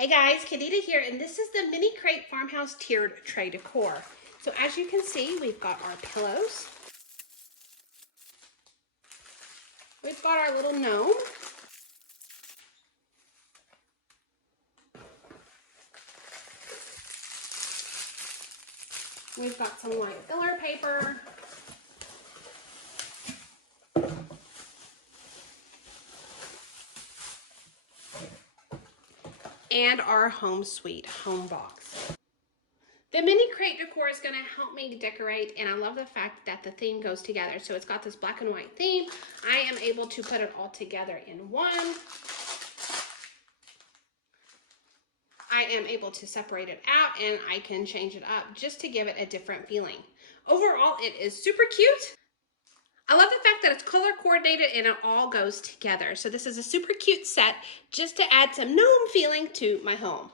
Hey guys, Kadita here, and this is the mini crate farmhouse tiered tray decor. So as you can see, we've got our pillows. We've got our little gnome. We've got some white filler paper. And our home sweet home box. The mini crate decor is going to help me decorate, and I love the fact that the theme goes together. So it's got this black and white theme. I am able to put it all together in one. I am able to separate it out, and I can change it up just to give it a different feeling. Overall, it is super cute. I love the fact that it's color coordinated and it all goes together. So this is a super cute set just to add some gnome feeling to my home.